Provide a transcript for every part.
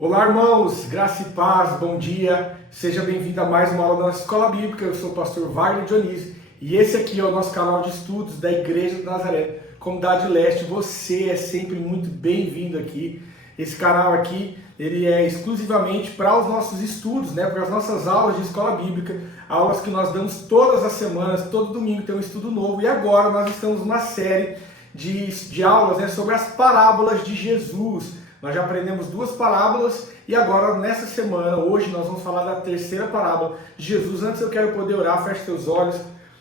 Olá, irmãos, graça e paz, bom dia, seja bem-vindo a mais uma aula da nossa Escola Bíblica. Eu sou o pastor Wagner Dionísio e esse aqui é o nosso canal de estudos da Igreja de Nazaré, Comunidade Leste. Você é sempre muito bem-vindo aqui. Esse canal aqui, ele é exclusivamente para os nossos estudos, para as nossas aulas de Escola Bíblica, aulas que nós damos todas as semanas, todo domingo tem um estudo novo, e agora nós estamos numa série de aulas sobre as parábolas de Jesus. Nós já aprendemos 2 parábolas e agora nessa semana, hoje, nós vamos falar da terceira parábola de Jesus. Antes eu quero poder orar, feche seus olhos.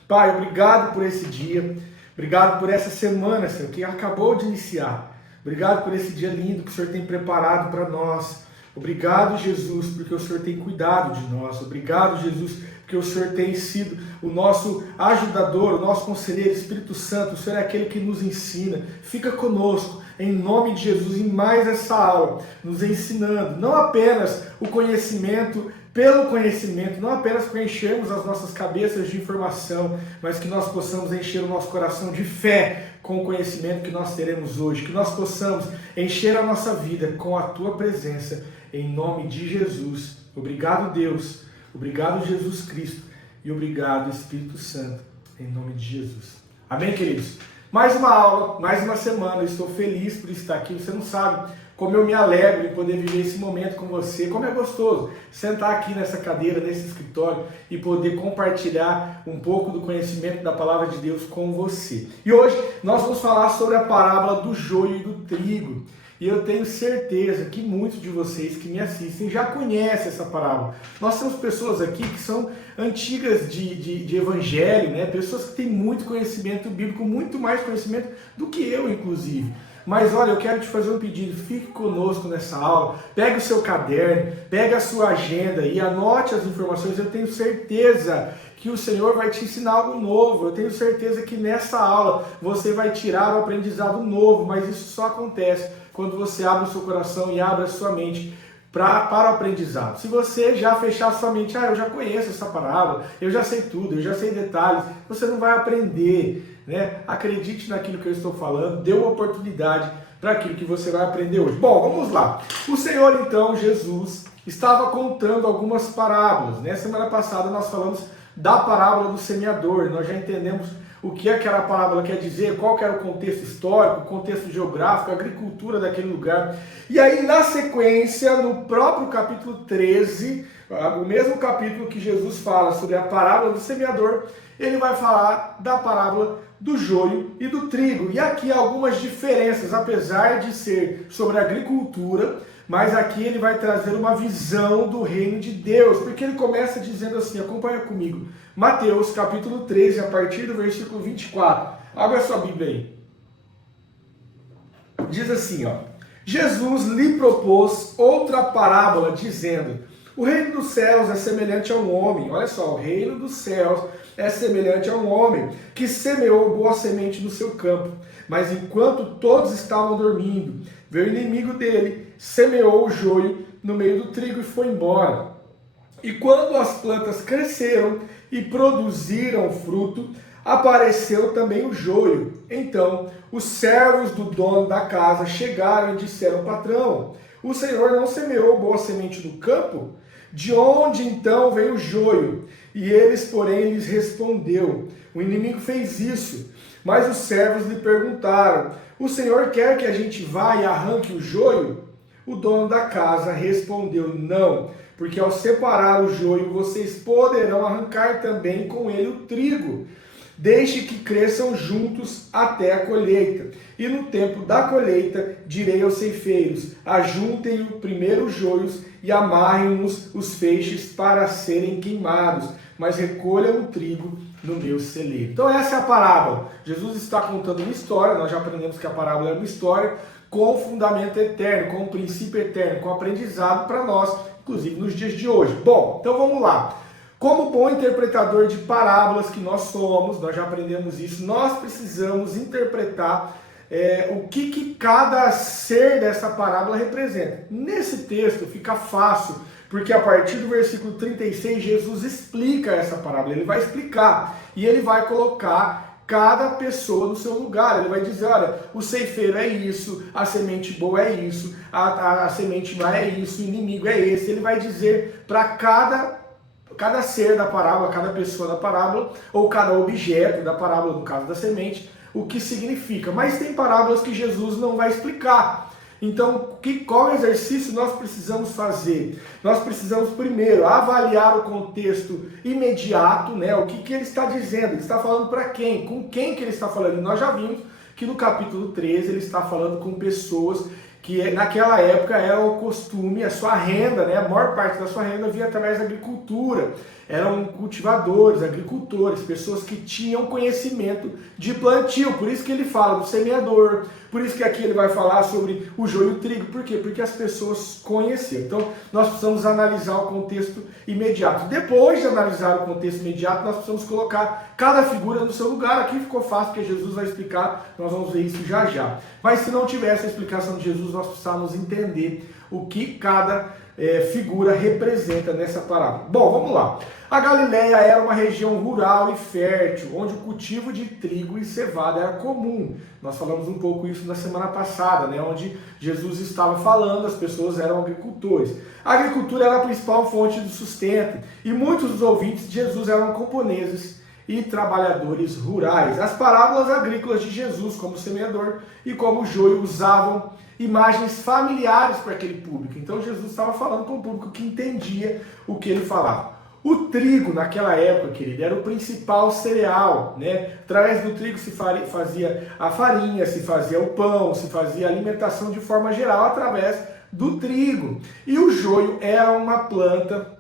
Pai, obrigado por esse dia, obrigado por essa semana, Senhor, que acabou de iniciar. Obrigado por esse dia lindo que o Senhor tem preparado para nós. Obrigado, Jesus, porque o Senhor tem cuidado de nós. Obrigado, Jesus, porque o Senhor tem sido o nosso ajudador, o nosso conselheiro, Espírito Santo. O Senhor é aquele que nos ensina. Fica conosco, em nome de Jesus, em mais essa aula, nos ensinando, não apenas o conhecimento pelo conhecimento, não apenas para enchermos as nossas cabeças de informação, mas que nós possamos encher o nosso coração de fé com o conhecimento que nós teremos hoje, que nós possamos encher a nossa vida com a Tua presença, em nome de Jesus. Obrigado, Deus, obrigado, Jesus Cristo, e obrigado, Espírito Santo, em nome de Jesus. Amém, queridos? Mais uma aula, mais uma semana, eu estou feliz por estar aqui. Você não sabe como eu me alegro em poder viver esse momento com você, como é gostoso sentar aqui nessa cadeira, nesse escritório e poder compartilhar um pouco do conhecimento da palavra de Deus com você. E hoje nós vamos falar sobre a parábola do joio e do trigo. E eu tenho certeza que muitos de vocês que me assistem já conhecem essa parábola. Nós temos pessoas aqui que são antigas de evangelho, pessoas que têm muito conhecimento bíblico, muito mais conhecimento do que eu, inclusive. Mas olha, eu quero te fazer um pedido, fique conosco nessa aula, pegue o seu caderno, pegue a sua agenda e anote as informações. Eu tenho certeza que o Senhor vai te ensinar algo novo, eu tenho certeza que nessa aula você vai tirar um aprendizado novo, mas isso só acontece quando você abre o seu coração e abre a sua mente para o aprendizado. Se você já fechar sua mente, eu já conheço essa parábola, eu já sei tudo, eu já sei detalhes, você não vai aprender. Acredite naquilo que eu estou falando, dê uma oportunidade para aquilo que você vai aprender hoje. Bom, vamos lá. O Senhor, então, Jesus, estava contando algumas parábolas. Semana passada nós falamos da parábola do semeador, nós já entendemos o que aquela parábola quer dizer, qual que era o contexto histórico, o contexto geográfico, a agricultura daquele lugar. E aí, na sequência, no próprio capítulo 13, o mesmo capítulo que Jesus fala sobre a parábola do semeador, ele vai falar da parábola do joio e do trigo. E aqui há algumas diferenças, apesar de ser sobre agricultura, mas aqui ele vai trazer uma visão do reino de Deus, porque ele começa dizendo assim, acompanha comigo, Mateus capítulo 13, a partir do versículo 24. Abra sua Bíblia aí. Diz assim, Jesus lhe propôs outra parábola, dizendo, o reino dos céus é semelhante a um homem, olha só, o reino dos céus é semelhante a um homem que semeou boa semente no seu campo. Mas enquanto todos estavam dormindo, veio o inimigo dele, semeou o joio no meio do trigo e foi embora. E quando as plantas cresceram e produziram fruto, apareceu também o joio. Então os servos do dono da casa chegaram e disseram ao patrão, o Senhor não semeou boa semente no campo? De onde então veio o joio? E eles, porém, lhes respondeu, o inimigo fez isso. Mas os servos lhe perguntaram, o Senhor quer que a gente vá e arranque o joio? O dono da casa respondeu, não, porque ao separar o joio, vocês poderão arrancar também com ele o trigo. Deixe que cresçam juntos até a colheita. E no tempo da colheita, direi aos ceifeiros, ajuntem o primeiro os joios e amarrem-nos os feixes para serem queimados, mas recolham o trigo no meu celeiro. Então essa é a parábola. Jesus está contando uma história, nós já aprendemos que a parábola é uma história com fundamento eterno, com um princípio eterno, com aprendizado para nós, inclusive nos dias de hoje. Bom, então vamos lá. Como bom interpretador de parábolas que nós somos, nós já aprendemos isso, nós precisamos interpretar o que cada ser dessa parábola representa. Nesse texto fica fácil, porque a partir do versículo 36, Jesus explica essa parábola, ele vai explicar, e ele vai colocar cada pessoa no seu lugar. Ele vai dizer, olha, o ceifeiro é isso, a semente boa é isso, a semente má é isso, o inimigo é esse. Ele vai dizer para cada ser da parábola, cada pessoa da parábola, ou cada objeto da parábola, no caso da semente, o que significa. Mas tem parábolas que Jesus não vai explicar. Então, qual exercício nós precisamos fazer? Nós precisamos primeiro avaliar o contexto imediato, né? O que ele está dizendo, ele está falando para quem, com quem que ele está falando. E nós já vimos que no capítulo 13 ele está falando com pessoas que naquela época era o costume, a sua renda, né? A maior parte da sua renda vinha através da agricultura. Eram cultivadores, agricultores, pessoas que tinham conhecimento de plantio. Por isso que ele fala do semeador, por isso que aqui ele vai falar sobre o joio e o trigo. Por quê? Porque as pessoas conheciam. Então, nós precisamos analisar o contexto imediato. Depois de analisar o contexto imediato, nós precisamos colocar cada figura no seu lugar. Aqui ficou fácil, porque Jesus vai explicar, nós vamos ver isso já já. Mas se não tivesse a explicação de Jesus, nós precisamos entender o que cada figura representa nessa parábola. Bom, vamos lá. A Galileia era uma região rural e fértil, onde o cultivo de trigo e cevada era comum. Nós falamos um pouco isso na semana passada, né? Onde Jesus estava falando, as pessoas eram agricultores. A agricultura era a principal fonte de sustento, e muitos dos ouvintes de Jesus eram camponeses e trabalhadores rurais. As parábolas agrícolas de Jesus, como semeador e como joio, usavam imagens familiares para aquele público. Então Jesus estava falando com o público que entendia o que ele falava. O trigo, naquela época, querido, era o principal cereal, né? Através do trigo se fazia a farinha, se fazia o pão, se fazia a alimentação de forma geral através do trigo. E o joio era uma planta,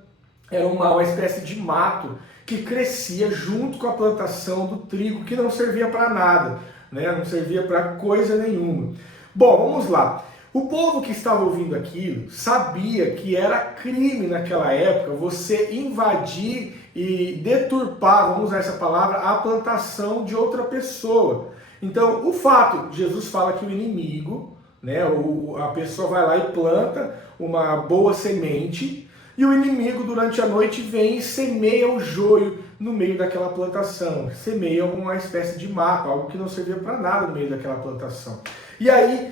era uma espécie de mato que crescia junto com a plantação do trigo, que não servia para nada, né? Não servia para coisa nenhuma. Bom, vamos lá. O povo que estava ouvindo aquilo sabia que era crime naquela época você invadir e deturpar, vamos usar essa palavra, a plantação de outra pessoa. Então, o fato, Jesus fala que o inimigo, né, a pessoa vai lá e planta uma boa semente, e o inimigo durante a noite vem e semeia o joio no meio daquela plantação. Semeia uma espécie de mato, algo que não servia para nada no meio daquela plantação. E aí,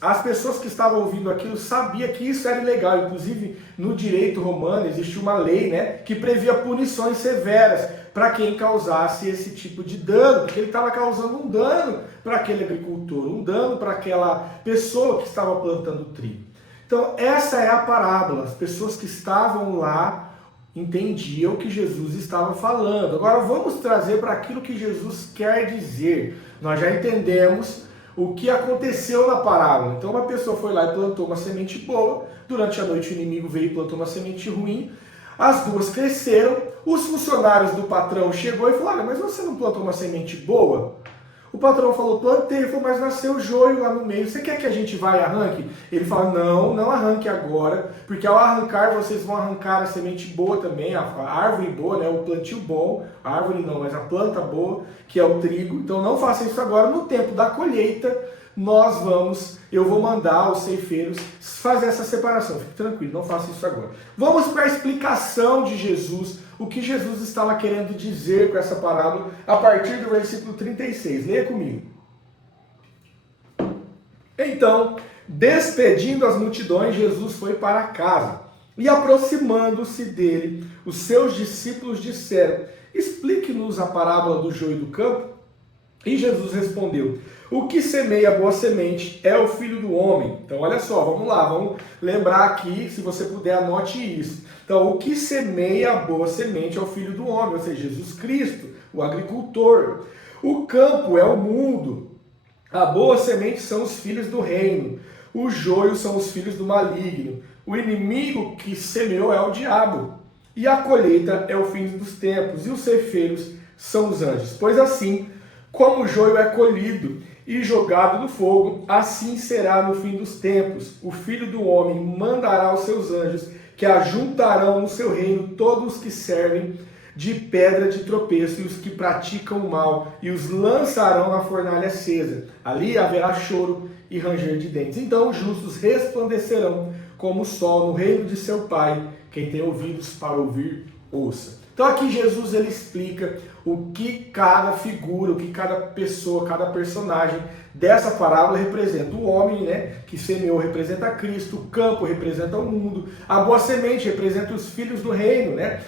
as pessoas que estavam ouvindo aquilo sabiam que isso era ilegal. Inclusive, no direito romano existe uma lei, né, que previa punições severas para quem causasse esse tipo de dano, porque ele estava causando um dano para aquele agricultor, um dano para aquela pessoa que estava plantando trigo. Então, essa é a parábola. As pessoas que estavam lá entendiam o que Jesus estava falando. Agora, vamos trazer para aquilo que Jesus quer dizer. Nós já entendemos o que aconteceu na parábola. Então uma pessoa foi lá e plantou uma semente boa, durante a noite o inimigo veio e plantou uma semente ruim, as duas cresceram, os funcionários do patrão chegou e falaram, mas você não plantou uma semente boa? O patrão falou, plantei, falou, mas nasceu joio lá no meio, você quer que a gente vá e arranque? Ele fala, não arranque agora, porque ao arrancar vocês vão arrancar a semente boa também, a árvore boa, né, o plantio bom, a árvore não, mas a planta boa, que é o trigo. Então não faça isso agora, no tempo da colheita eu vou mandar os ceifeiros fazer essa separação, fique tranquilo, não faça isso agora. Vamos para a explicação de Jesus, o que Jesus estava querendo dizer com essa parábola, a partir do versículo 36. Leia comigo. Então, despedindo as multidões, Jesus foi para casa. E aproximando-se dele, os seus discípulos disseram, explique-nos a parábola do joio do campo. E Jesus respondeu, o que semeia a boa semente é o Filho do Homem. Então olha só, vamos lá, vamos lembrar aqui, se você puder anote isso. Então o que semeia a boa semente é o Filho do Homem, ou seja, Jesus Cristo, o agricultor. O campo é o mundo, a boa semente são os filhos do reino, o joio são os filhos do maligno, o inimigo que semeou é o diabo, e a colheita é o fim dos tempos, e os ceifeiros são os anjos. Pois assim, como o joio é colhido e jogado no fogo, assim será no fim dos tempos. O Filho do Homem mandará os seus anjos, que ajuntarão no seu reino todos os que servem de pedra de tropeço e os que praticam o mal, e os lançarão na fornalha acesa. Ali haverá choro e ranger de dentes. Então os justos resplandecerão como o sol no reino de seu Pai. Quem tem ouvidos para ouvir, ouça. Então aqui Jesus ele explica o que cada figura, o que cada pessoa, cada personagem dessa parábola representa. O homem, né, que semeou representa Cristo, o campo representa o mundo, a boa semente representa os filhos do reino, né?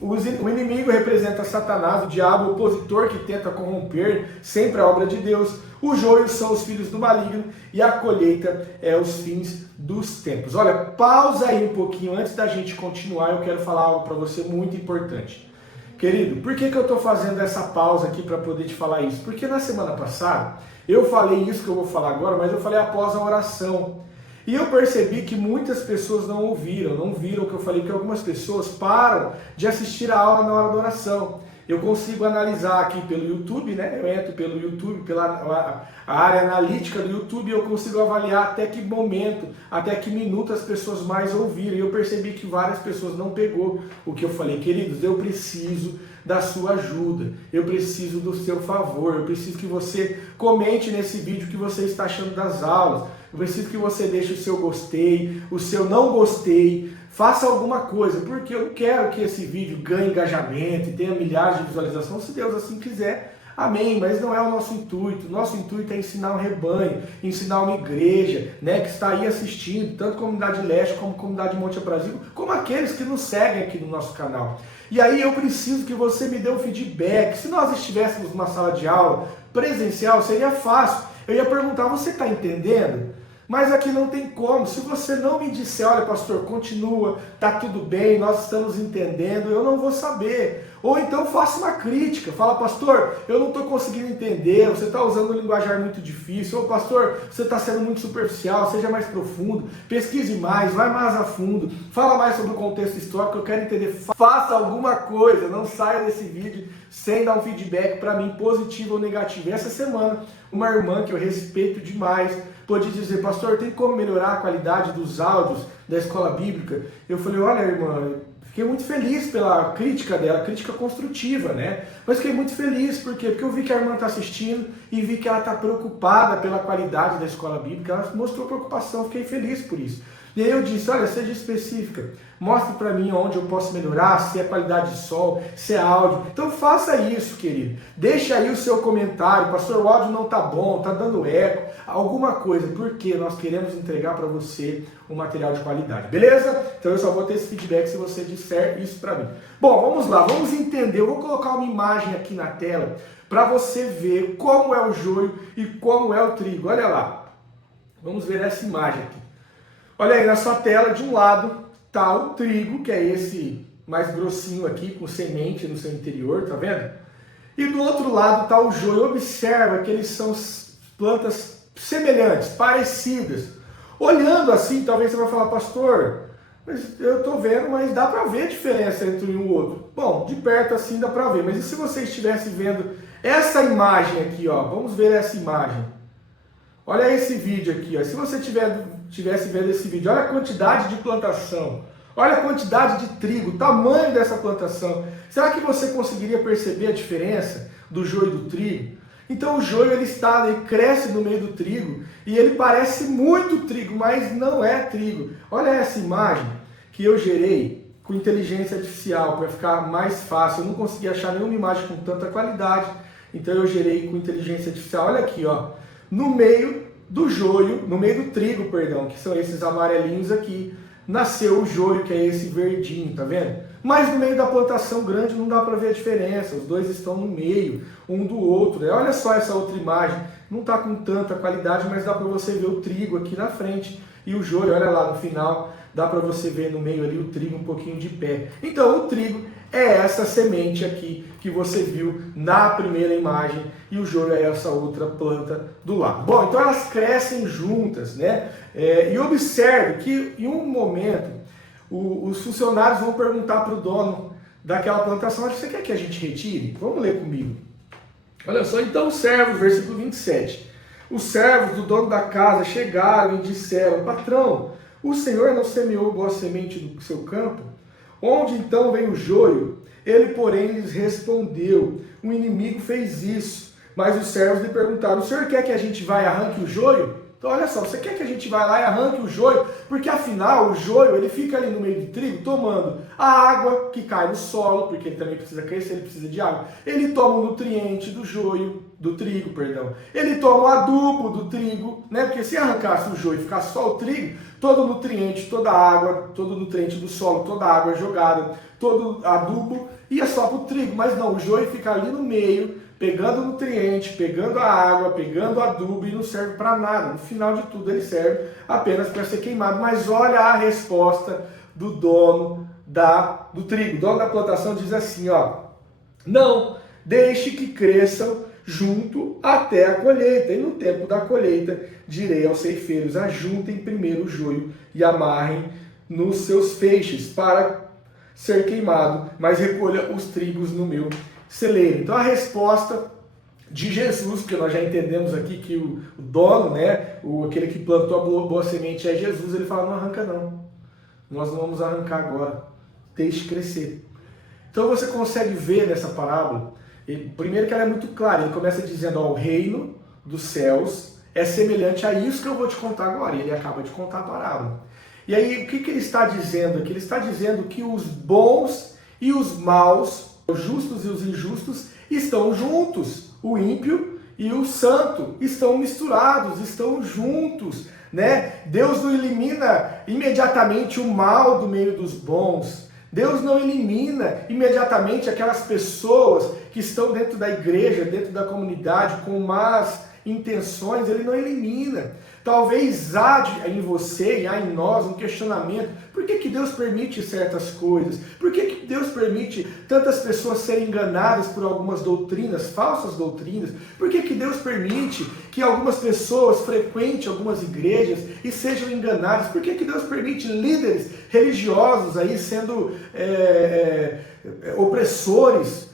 O inimigo representa Satanás, o diabo, o opositor que tenta corromper sempre a obra de Deus. O joio são os filhos do maligno e a colheita é os fins dos tempos. Olha, pausa aí um pouquinho antes da gente continuar, eu quero falar algo para você muito importante. Querido, por que eu estou fazendo essa pausa aqui para poder te falar isso? Porque na semana passada eu falei isso que eu vou falar agora, mas eu falei após a oração. E eu percebi que muitas pessoas não viram o que eu falei, porque algumas pessoas param de assistir a aula na hora da oração. Eu consigo analisar aqui pelo YouTube, né? Eu entro pelo YouTube, pela área analítica do YouTube, e eu consigo avaliar até que momento, até que minuto as pessoas mais ouviram. E eu percebi que várias pessoas não pegou o que eu falei. Queridos, eu preciso da sua ajuda, eu preciso do seu favor, eu preciso que você comente nesse vídeo o que você está achando das aulas, eu preciso que você deixe o seu gostei, o seu não gostei, faça alguma coisa, porque eu quero que esse vídeo ganhe engajamento e tenha milhares de visualizações, se Deus assim quiser. Amém, mas não é o nosso intuito. Nosso intuito é ensinar um rebanho, ensinar uma igreja, né, que está aí assistindo, tanto Comunidade Leste como Comunidade Monte Aprazível, como aqueles que nos seguem aqui no nosso canal. E aí eu preciso que você me dê um feedback. Se nós estivéssemos numa sala de aula presencial, seria fácil. Eu ia perguntar, você está entendendo? Mas aqui não tem como. Se você não me disser, olha pastor, continua, tá tudo bem, nós estamos entendendo, eu não vou saber. Ou então faça uma crítica, fala, pastor, eu não estou conseguindo entender, você está usando um linguajar muito difícil, ou pastor, você está sendo muito superficial, seja mais profundo, pesquise mais, vai mais a fundo, fala mais sobre o contexto histórico, eu quero entender, faça alguma coisa, não saia desse vídeo sem dar um feedback para mim, positivo ou negativo. E essa semana, uma irmã que eu respeito demais, pôde dizer, pastor, tem como melhorar a qualidade dos áudios da escola bíblica? Eu falei, olha irmã, fiquei muito feliz pela crítica dela, crítica construtiva, né? Mas fiquei muito feliz, por quê? Porque eu vi que a irmã está assistindo e vi que ela está preocupada pela qualidade da escola bíblica, ela mostrou preocupação, fiquei feliz por isso. E aí eu disse, olha, seja específica, mostre para mim onde eu posso melhorar, se é qualidade de som, se é áudio. Então faça isso, querido. Deixa aí o seu comentário, pastor, o áudio não tá bom, tá dando eco, alguma coisa, porque nós queremos entregar para você um material de qualidade, beleza? Então eu só vou ter esse feedback se você disser isso para mim. Bom, vamos lá, vamos entender. Eu vou colocar uma imagem aqui na tela para você ver como é o joio e como é o trigo. Olha lá, vamos ver essa imagem aqui. Olha aí na sua tela, de um lado tá o trigo, que é esse mais grossinho aqui, com semente no seu interior, tá vendo? E do outro lado tá o joio. Observa que eles são plantas semelhantes, parecidas. Olhando assim, talvez você vai falar, pastor, mas eu tô vendo, mas dá para ver a diferença entre um e o outro. Bom, de perto assim dá para ver, mas e se você estivesse vendo essa imagem aqui, ó? Vamos ver essa imagem. Olha esse vídeo aqui, ó. Se você estivesse vendo esse vídeo, olha a quantidade de plantação, olha a quantidade de trigo, o tamanho dessa plantação. Será que você conseguiria perceber a diferença do joio e do trigo? Então o joio ele cresce no meio do trigo e ele parece muito trigo, mas não é trigo. Olha essa imagem que eu gerei com inteligência artificial para ficar mais fácil. Eu não consegui achar nenhuma imagem com tanta qualidade, então eu gerei com inteligência artificial. Olha aqui, ó, no meio do joio, no meio do trigo, perdão, que são esses amarelinhos aqui, nasceu o joio, que é esse verdinho, tá vendo? Mas no meio da plantação grande não dá para ver a diferença, os dois estão no meio, um do outro. Olha só essa outra imagem, não está com tanta qualidade, mas dá para você ver o trigo aqui na frente e o joio, olha lá no final, dá para você ver no meio ali o trigo um pouquinho de pé. Então o trigo é essa semente aqui que você viu na primeira imagem e o joio é essa outra planta do lado. Bom, então elas crescem juntas, né? E observe que em um momento os funcionários vão perguntar para o dono daquela plantação, você quer que a gente retire? Vamos ler comigo. Olha só, então os servos, versículo 27. Os servos do dono da casa chegaram e disseram, patrão, o senhor não semeou boa semente no seu campo? Onde então vem o joio? Ele, porém, lhes respondeu, o inimigo fez isso. Mas os servos lhe perguntaram, o senhor quer que a gente vá e arranque o joio? Então olha só, você quer que a gente vá lá e arranque o joio? Porque afinal o joio ele fica ali no meio do trigo tomando a água que cai no solo, porque ele também precisa crescer, ele precisa de água. Ele toma o nutriente do joio, do trigo, perdão. Ele toma o adubo do trigo, né? Porque se arrancasse o joio e ficasse só o trigo, todo o nutriente, toda a água, todo o nutriente do solo, toda a água jogada, todo adubo ia só para o trigo. Mas não, o joio fica ali no meio, pegando nutriente, pegando a água, pegando o adubo e não serve para nada. No final de tudo ele serve apenas para ser queimado. Mas olha a resposta do dono do trigo. O dono da plantação diz assim, ó: não, deixe que cresçam junto até a colheita. E no tempo da colheita direi aos ceifeiros: ajuntem primeiro o joio e amarrem nos seus feixes para ser queimado, mas recolha os trigos no meu celeiro. Então a resposta de Jesus, porque nós já entendemos aqui que o dono, né, aquele que plantou a boa semente é Jesus, ele fala: não arranca não, nós não vamos arrancar agora, deixe crescer. Então você consegue ver nessa parábola, primeiro que ela é muito clara, ele começa dizendo: ó, o reino dos céus é semelhante a isso que eu vou te contar agora, e ele acaba de contar a parábola. E aí o que ele está dizendo aqui? Ele está dizendo que os bons e os maus, os justos e os injustos estão juntos, o ímpio e o santo estão misturados, estão juntos, né? Deus não elimina imediatamente o mal do meio dos bons. Deus não elimina imediatamente aquelas pessoas que estão dentro da igreja, dentro da comunidade, com más intenções, ele não elimina. Talvez há em você e há em nós um questionamento: por que Deus permite certas coisas? Por que Deus permite tantas pessoas serem enganadas por algumas doutrinas, falsas doutrinas? Por que Deus permite que algumas pessoas frequentem algumas igrejas e sejam enganadas? Por que Deus permite líderes religiosos aí sendo opressores,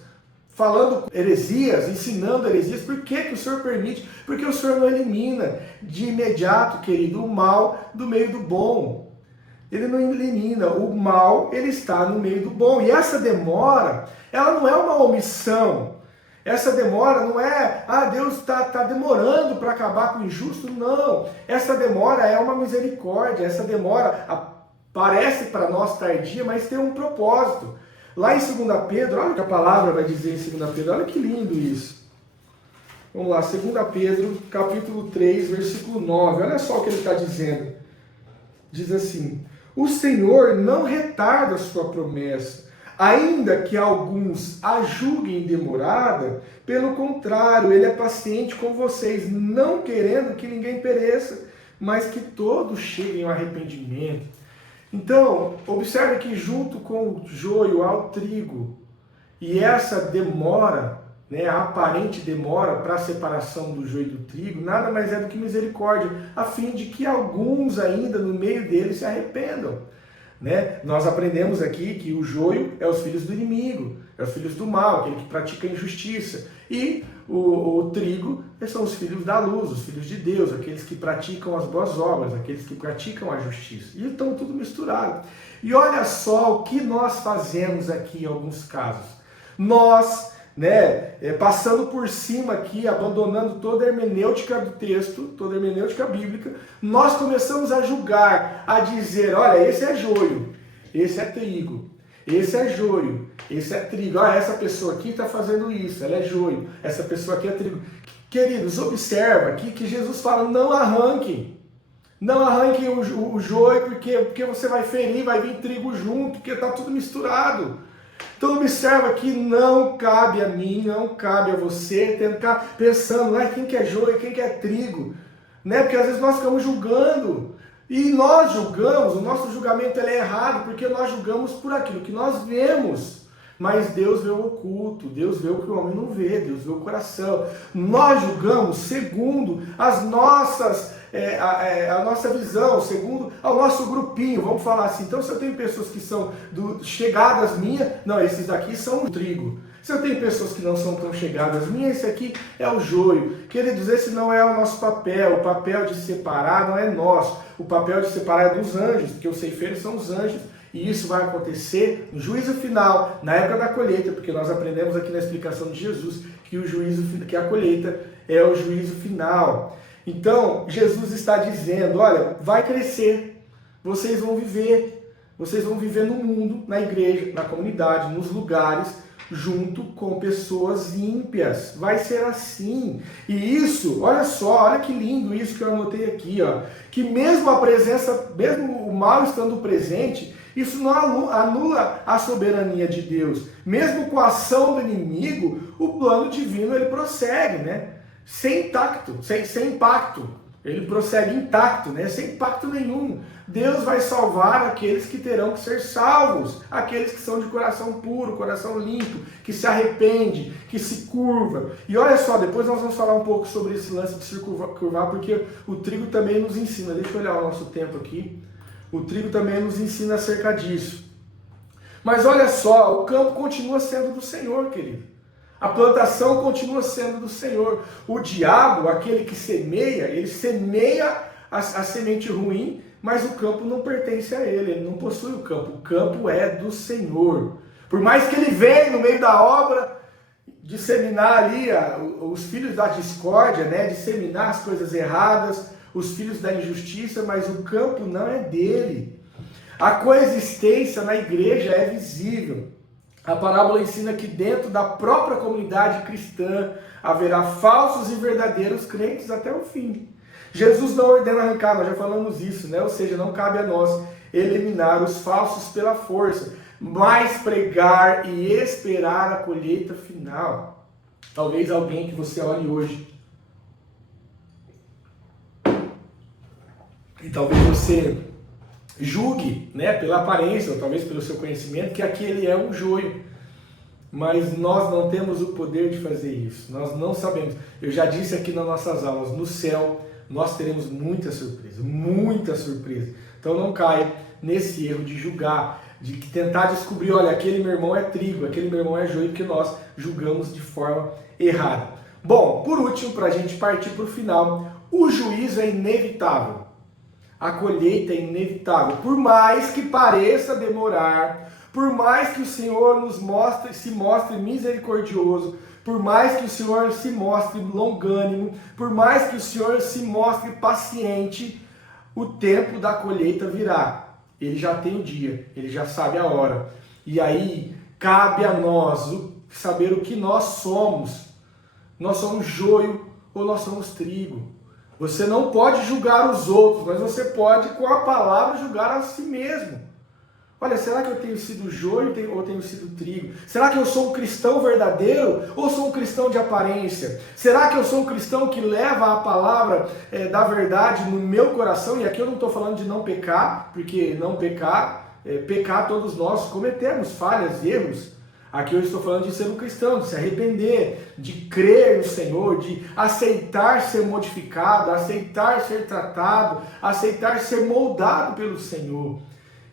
falando heresias, ensinando heresias? Por que o Senhor permite? Porque o Senhor não elimina de imediato, querido, o mal do meio do bom. Ele não elimina. O mal, ele está no meio do bom. E essa demora, ela não é uma omissão. Essa demora não é: Deus está demorando para acabar com o injusto. Não. Essa demora é uma misericórdia. Essa demora parece para nós tardia, mas tem um propósito. Lá em 2 Pedro, olha o que a palavra vai dizer em 2 Pedro, olha que lindo isso. Vamos lá, 2 Pedro, capítulo 3, versículo 9, olha só o que ele está dizendo. Diz assim: o Senhor não retarda a sua promessa, ainda que alguns a julguem demorada, pelo contrário, ele é paciente com vocês, não querendo que ninguém pereça, mas que todos cheguem ao arrependimento. Então, observe que junto com o joio há o trigo, e essa demora, né, a aparente demora para a separação do joio do trigo, nada mais é do que misericórdia, a fim de que alguns ainda no meio deles se arrependam. Né? Nós aprendemos aqui que o joio é os filhos do inimigo, é os filhos do mal, aquele que pratica a injustiça, e o trigo são os filhos da luz, os filhos de Deus, aqueles que praticam as boas obras, aqueles que praticam a justiça. E estão tudo misturado. E olha só o que nós fazemos aqui em alguns casos. Nós, passando por cima aqui, abandonando toda a hermenêutica do texto, toda a hermenêutica bíblica, nós começamos a julgar, a dizer: olha, esse é joio, esse é trigo. Esse é joio, esse é trigo. Essa pessoa aqui está fazendo isso, ela é joio. Essa pessoa aqui é trigo. Queridos, observa aqui que Jesus fala: não arranquem. Não arranquem o joio, porque você vai ferir, vai vir trigo junto, porque está tudo misturado. Então observa que não cabe a mim, não cabe a você ficar pensando: quem que é joio, quem que é trigo. Porque às vezes nós ficamos julgando. E nós julgamos, o nosso julgamento é errado, porque nós julgamos por aquilo que nós vemos. Mas Deus vê o oculto, Deus vê o que o homem não vê, Deus vê o coração. Nós julgamos segundo a nossa visão, segundo o nosso grupinho, vamos falar assim. Então, se eu tenho pessoas que são chegadas minhas, não, esses daqui são o trigo. Se eu tenho pessoas que não são tão chegadas minhas, esse aqui é o joio. Queridos, esse não é o nosso papel. O papel de separar não é nosso. O papel de separar é dos anjos, porque os ceifeiros são os anjos. E isso vai acontecer no juízo final, na época da colheita, porque nós aprendemos aqui na explicação de Jesus que a colheita é o juízo final. Então, Jesus está dizendo, olha, vai crescer, vocês vão viver no mundo, na igreja, na comunidade, nos lugares, junto com pessoas ímpias. Vai ser assim. E isso, olha só, olha que lindo isso que eu anotei aqui, ó, que mesmo a presença, mesmo o mal estando presente, isso não anula a soberania de Deus. Mesmo com a ação do inimigo, o plano divino ele prossegue, né? Sem impacto. Ele prossegue intacto, né? Sem impacto nenhum. Deus vai salvar aqueles que terão que ser salvos, aqueles que são de coração puro, coração limpo, que se arrepende, que se curva. E olha só, depois nós vamos falar um pouco sobre esse lance de se curvar, porque o trigo também nos ensina. Deixa eu olhar o nosso tempo aqui. O trigo também nos ensina acerca disso. Mas olha só, o campo continua sendo do Senhor, querido. A plantação continua sendo do Senhor. O diabo, aquele que semeia, ele semeia a semente ruim, mas o campo não pertence a ele não possui o campo é do Senhor. Por mais que ele venha no meio da obra, disseminar ali os filhos da discórdia, né, disseminar as coisas erradas, os filhos da injustiça, mas o campo não é dele. A coexistência na igreja é visível. A parábola ensina que dentro da própria comunidade cristã haverá falsos e verdadeiros crentes até o fim. Jesus não ordena arrancar, nós já falamos isso, né? Ou seja, não cabe a nós eliminar os falsos pela força, mas pregar e esperar a colheita final. Talvez alguém que você olhe hoje e talvez você julgue, né, pela aparência, ou talvez pelo seu conhecimento, que aquele é um joio. Mas nós não temos o poder de fazer isso. Nós não sabemos. Eu já disse aqui nas nossas aulas, no céu nós teremos muita surpresa, muita surpresa. Então não caia nesse erro de julgar, de tentar descobrir, olha, aquele meu irmão é trigo, aquele meu irmão é joio, porque nós julgamos de forma errada. Bom, por último, para a gente partir para o final, o juízo é inevitável. A colheita é inevitável. Por mais que pareça demorar, por mais que o Senhor se mostre misericordioso, por mais que o Senhor se mostre longânimo, por mais que o Senhor se mostre paciente, o tempo da colheita virá. Ele já tem o dia, ele já sabe a hora. E aí, cabe a nós saber o que nós somos. Nós somos joio ou nós somos trigo. Você não pode julgar os outros, mas você pode, com a palavra, julgar a si mesmo. Olha, será que eu tenho sido joio ou tenho sido trigo? Será que eu sou um cristão verdadeiro ou sou um cristão de aparência? Será que eu sou um cristão que leva a palavra da verdade no meu coração? E aqui eu não estou falando de não pecar, porque não pecar, pecar todos nós cometemos falhas, erros. Aqui eu estou falando de ser um cristão, de se arrepender, de crer no Senhor, de aceitar ser modificado, aceitar ser tratado, aceitar ser moldado pelo Senhor.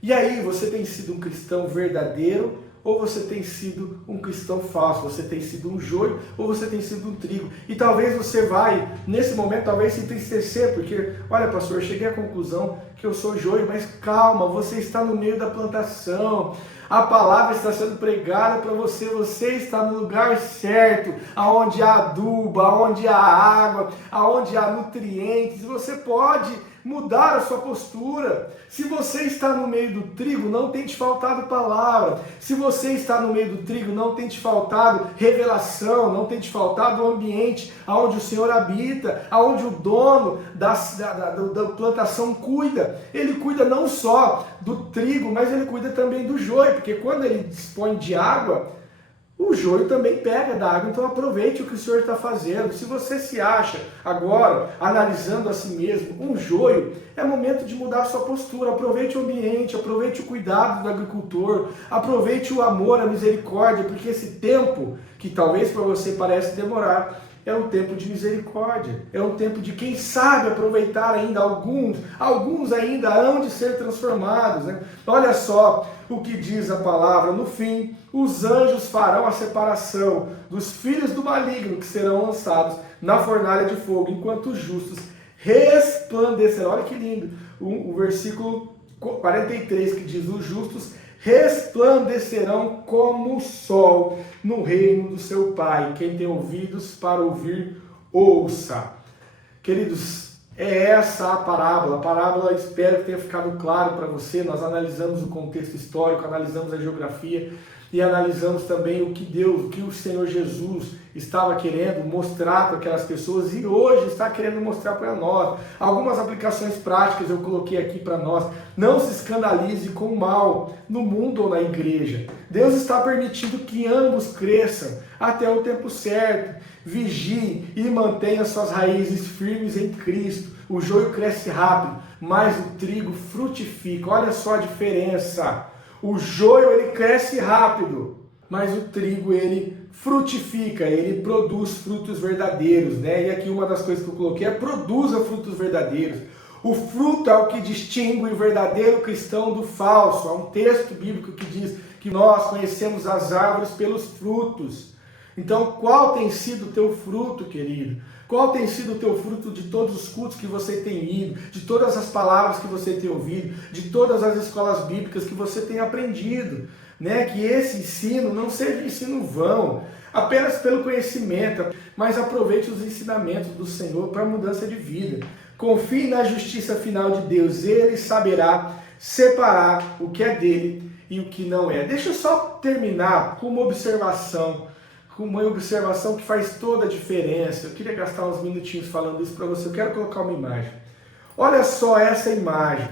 E aí, você tem sido um cristão verdadeiro ou você tem sido um cristão falso? Você tem sido um joio ou você tem sido um trigo? E talvez você vai, nesse momento, talvez se entristecer, porque, olha, pastor, eu cheguei à conclusão que eu sou joio, mas calma, você está no meio da plantação. A palavra está sendo pregada para você, você está no lugar certo, aonde há adubo, aonde há água, aonde há nutrientes. Você pode mudar a sua postura. Se você está no meio do trigo, não tem te faltado palavra. Se você está no meio do trigo, não tem te faltado revelação, não tem te faltado o ambiente aonde o Senhor habita, aonde o dono da plantação cuida. Ele cuida não só do trigo, mas ele cuida também do joio, porque quando ele dispõe de água, o joio também pega da água. Então aproveite o que o Senhor está fazendo. Se você se acha agora, analisando a si mesmo, um joio, é momento de mudar a sua postura. Aproveite o ambiente, aproveite o cuidado do agricultor, aproveite o amor, a misericórdia, porque esse tempo, que talvez para você parece demorar, é um tempo de misericórdia, é um tempo de, quem sabe, aproveitar ainda alguns ainda hão de ser transformados, né? Olha só o que diz a palavra: no fim, os anjos farão a separação dos filhos do maligno, que serão lançados na fornalha de fogo, enquanto os justos resplandecerão. Olha que lindo, o versículo 43, que diz: os justos resplandecerão como o sol no reino do seu Pai. Quem tem ouvidos para ouvir, ouça. Queridos, é essa a parábola. A parábola, espero que tenha ficado claro para você. Nós analisamos o contexto histórico, analisamos a geografia e analisamos também o que o Senhor Jesus estava querendo mostrar para aquelas pessoas e hoje está querendo mostrar para nós. Algumas aplicações práticas eu coloquei aqui para nós. Não se escandalize com o mal no mundo ou na igreja. Deus está permitindo que ambos cresçam até o tempo certo. Vigie e mantenha suas raízes firmes em Cristo. O joio cresce rápido, mas o trigo frutifica. Olha só a diferença. O joio ele cresce rápido, mas o trigo ele frutifica, ele produz frutos verdadeiros, né? E aqui uma das coisas que eu coloquei é produza frutos verdadeiros. O fruto é o que distingue o verdadeiro cristão do falso. Há um texto bíblico que diz que nós conhecemos as árvores pelos frutos. Então, qual tem sido o teu fruto, querido? Qual tem sido o teu fruto de todos os cultos que você tem ido, de todas as palavras que você tem ouvido, de todas as escolas bíblicas que você tem aprendido? Né? Que esse ensino não seja ensino vão, apenas pelo conhecimento, mas aproveite os ensinamentos do Senhor para a mudança de vida. Confie na justiça final de Deus, Ele saberá separar o que é dele e o que não é. Deixa eu só terminar com uma observação que faz toda a diferença. Eu queria gastar uns minutinhos falando isso para você. Eu quero colocar uma imagem. Olha só essa imagem.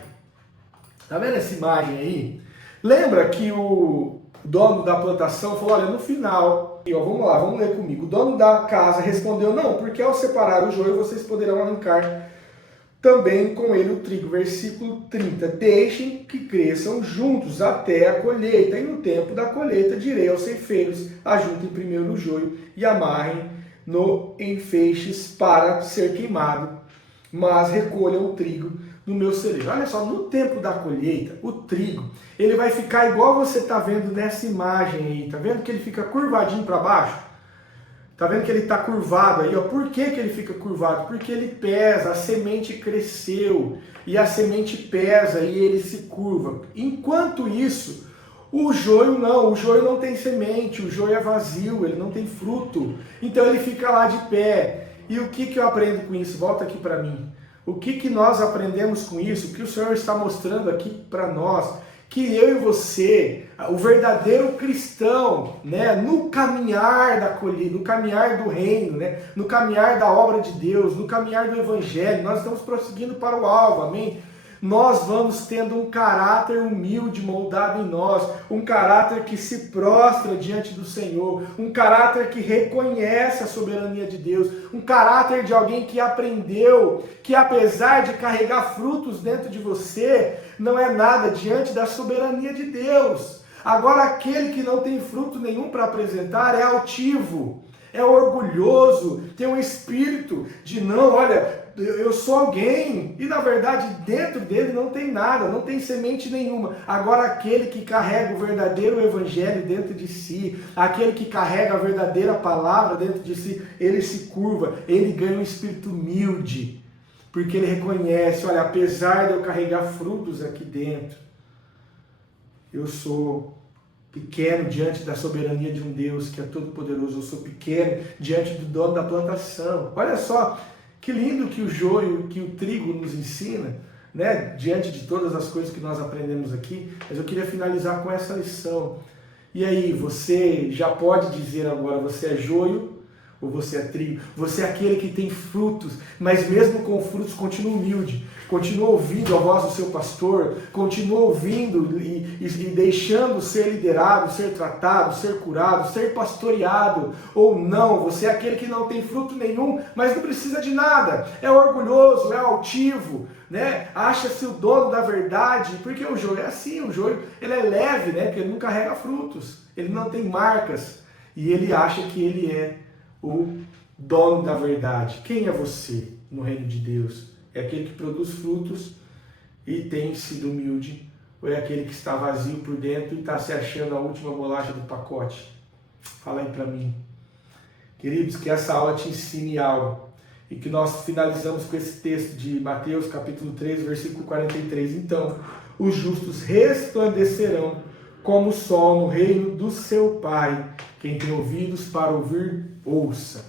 Tá vendo essa imagem aí? Lembra que o dono da plantação falou, olha, no final, vamos lá, vamos ler comigo. O dono da casa respondeu, não, porque ao separar o joio vocês poderão arrancar também com ele o trigo. Versículo 30. Deixem que cresçam juntos até a colheita, e no tempo da colheita direi aos ceifeiros, ajuntem primeiro o joio e amarrem no enfeixes para ser queimado, mas recolham o trigo no meu celeiro. Olha só, no tempo da colheita, o trigo, ele vai ficar igual você está vendo nessa imagem aí. Tá vendo que ele fica curvadinho para baixo? Tá vendo que ele está curvado aí? Ó. Por que ele fica curvado? Porque ele pesa, a semente cresceu, e a semente pesa e ele se curva. Enquanto isso, o joio não tem semente, o joio é vazio, ele não tem fruto. Então ele fica lá de pé. E o que eu aprendo com isso? Volta aqui para mim. O que nós aprendemos com isso? O que o Senhor está mostrando aqui para nós? Que eu e você, o verdadeiro cristão, né, no caminhar da colheita, no caminhar do reino, né, no caminhar da obra de Deus, no caminhar do evangelho, nós estamos prosseguindo para o alvo, amém? Nós vamos tendo um caráter humilde moldado em nós, um caráter que se prostra diante do Senhor, um caráter que reconhece a soberania de Deus, um caráter de alguém que aprendeu que apesar de carregar frutos dentro de você, não é nada diante da soberania de Deus. Agora, aquele que não tem fruto nenhum para apresentar é altivo, é orgulhoso, tem um espírito de não, olha, eu sou alguém, e na verdade dentro dele não tem nada, não tem semente nenhuma. Agora aquele que carrega o verdadeiro evangelho dentro de si, aquele que carrega a verdadeira palavra dentro de si, ele se curva, ele ganha um espírito humilde, porque ele reconhece, olha, apesar de eu carregar frutos aqui dentro, eu sou pequeno diante da soberania de um Deus que é todo poderoso, eu sou pequeno diante do dono da plantação. Olha só, que lindo que o joio, que o trigo nos ensina, né? Diante de todas as coisas que nós aprendemos aqui, mas eu queria finalizar com essa lição. E aí, você já pode dizer agora, você é joio ou você é trigo? Você é aquele que tem frutos, mas mesmo com frutos continua humilde, continua ouvindo a voz do seu pastor, continua ouvindo e deixando ser liderado, ser tratado, ser curado, ser pastoreado, ou não, você é aquele que não tem fruto nenhum, mas não precisa de nada, é orgulhoso, é altivo, né? Acha-se o dono da verdade, porque o joio é assim, o joio ele é leve, né? Porque ele não carrega frutos, ele não tem marcas, e ele acha que ele é o dono da verdade. Quem é você no reino de Deus? É aquele que produz frutos e tem sido humilde? Ou é aquele que está vazio por dentro e está se achando a última bolacha do pacote? Fala aí para mim. Queridos, que essa aula te ensine algo. E que nós finalizamos com esse texto de Mateus capítulo 3, versículo 43. Então, os justos resplandecerão como o sol no reino do seu Pai. Quem tem ouvidos para ouvir, ouça.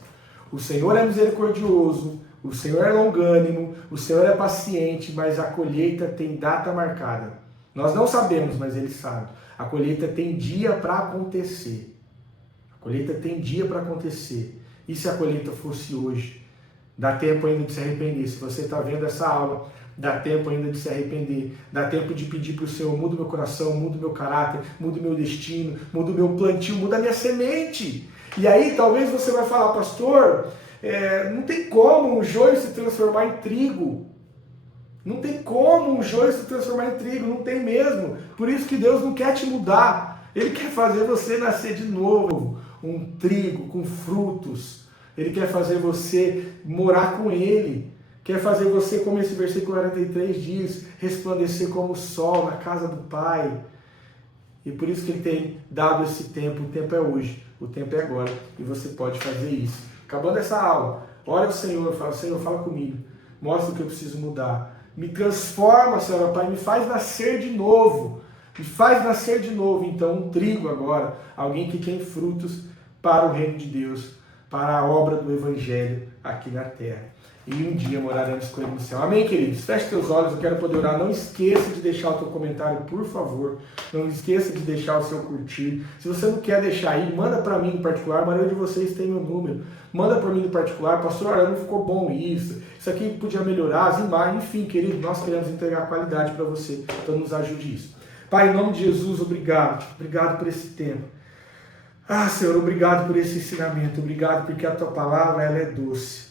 O Senhor é misericordioso, O Senhor é longânimo, o Senhor é paciente, mas a colheita tem data marcada. Nós não sabemos, mas Ele sabe. A colheita tem dia para acontecer. A colheita tem dia para acontecer. E se a colheita fosse hoje? Dá tempo ainda de se arrepender. Se você está vendo essa aula, dá tempo ainda de se arrepender. Dá tempo de pedir para o Senhor: muda o meu coração, muda o meu caráter, muda o meu destino, muda o meu plantio, muda a minha semente. E aí talvez você vai falar: pastor, não tem como um joio se transformar em trigo. Não tem como um joio se transformar em trigo, não tem mesmo. Por isso que Deus não quer te mudar. Ele quer fazer você nascer de novo, um trigo com frutos. Ele quer fazer você morar com Ele. Quer fazer você, como esse versículo 43 diz, resplandecer como o sol na casa do Pai. E por isso que Ele tem dado esse tempo. O tempo é hoje, o tempo é agora. E você pode fazer isso. Acabando essa aula, ora ao Senhor, fala: Senhor, fala comigo. Mostra o que eu preciso mudar. Me transforma, Senhor, Pai, me faz nascer de novo. Me faz nascer de novo, então, um trigo agora. Alguém que tem frutos para o reino de Deus, para a obra do Evangelho aqui na terra. E um dia moraremos com Ele no céu. Amém, queridos? Feche teus olhos, eu quero poder orar. Não esqueça de deixar o teu comentário, por favor. Não esqueça de deixar o seu curtir. Se você não quer deixar aí, manda para mim no particular. A maioria de vocês tem meu número. Manda para mim no particular: pastor, olha, não ficou bom isso aqui podia melhorar, as imagens, enfim, querido, nós queremos entregar qualidade para você, então nos ajude isso. Pai, em nome de Jesus, obrigado por esse tempo. Senhor, obrigado por esse ensinamento, obrigado porque a Tua palavra, ela é doce,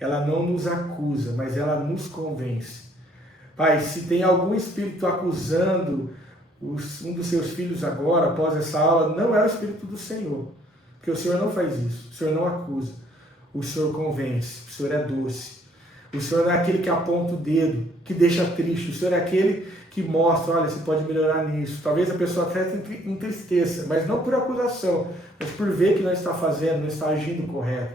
ela não nos acusa, mas ela nos convence. Pai, se tem algum espírito acusando um dos seus filhos agora, após essa aula, não é o Espírito do Senhor, porque o Senhor não faz isso, o Senhor não acusa, o Senhor convence, o Senhor é doce. O Senhor não é aquele que aponta o dedo, que deixa triste. O Senhor é aquele que mostra: olha, você pode melhorar nisso. Talvez a pessoa até entristeça, mas não por acusação, mas por ver que não está fazendo, não está agindo correto.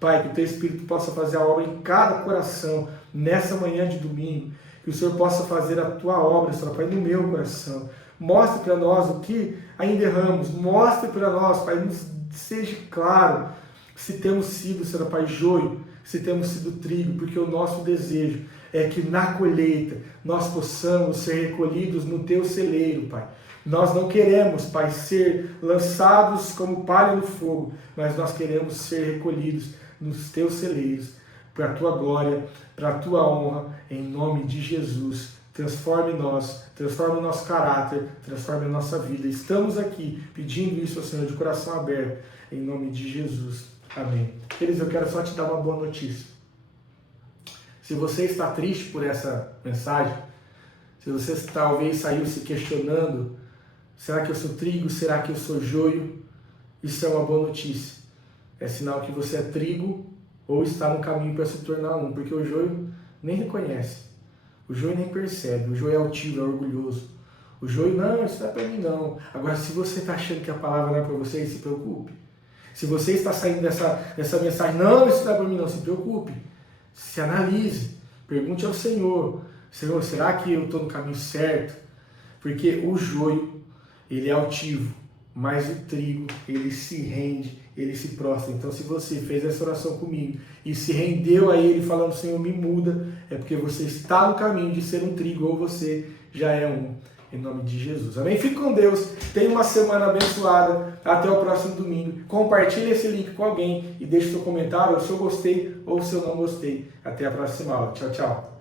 Pai, que o Teu Espírito possa fazer a obra em cada coração, nessa manhã de domingo. Que o Senhor possa fazer a Tua obra, Senhor, Pai, no meu coração. Mostre para nós o que ainda erramos. Mostre para nós, Pai, nos seja claro se temos sido, Senhor, Pai, joio, se temos sido trigo, porque o nosso desejo é que na colheita nós possamos ser recolhidos no Teu celeiro, Pai. Nós não queremos, Pai, ser lançados como palha no fogo, mas nós queremos ser recolhidos nos Teus celeiros, para a Tua glória, para a Tua honra, em nome de Jesus. Transforme nós, transforme o nosso caráter, transforme a nossa vida. Estamos aqui pedindo isso ao Senhor de coração aberto, em nome de Jesus. Amém. Queridos, eu quero só te dar uma boa notícia. Se você está triste por essa mensagem, se você talvez saiu se questionando: será que eu sou trigo? Será que eu sou joio? Isso é uma boa notícia. É sinal que você é trigo ou está no caminho para se tornar um, porque o joio nem reconhece, o joio nem percebe, o joio é altivo, é orgulhoso. O joio: não, isso não é para mim não. Agora, se você está achando que a palavra não é para você, se preocupe. Se você está saindo dessa mensagem: não, isso não é para mim não, se preocupe. Se analise, pergunte ao Senhor: Senhor, será que eu estou no caminho certo? Porque o joio, ele é altivo, mas o trigo, ele se rende, ele se prostra. Então, se você fez essa oração comigo e se rendeu a Ele falando: Senhor, me muda, é porque você está no caminho de ser um trigo ou você já é um. Em nome de Jesus. Amém? Fique com Deus. Tenha uma semana abençoada. Até o próximo domingo. Compartilhe esse link com alguém e deixe seu comentário se eu gostei ou se eu não gostei. Até a próxima aula. Tchau, tchau.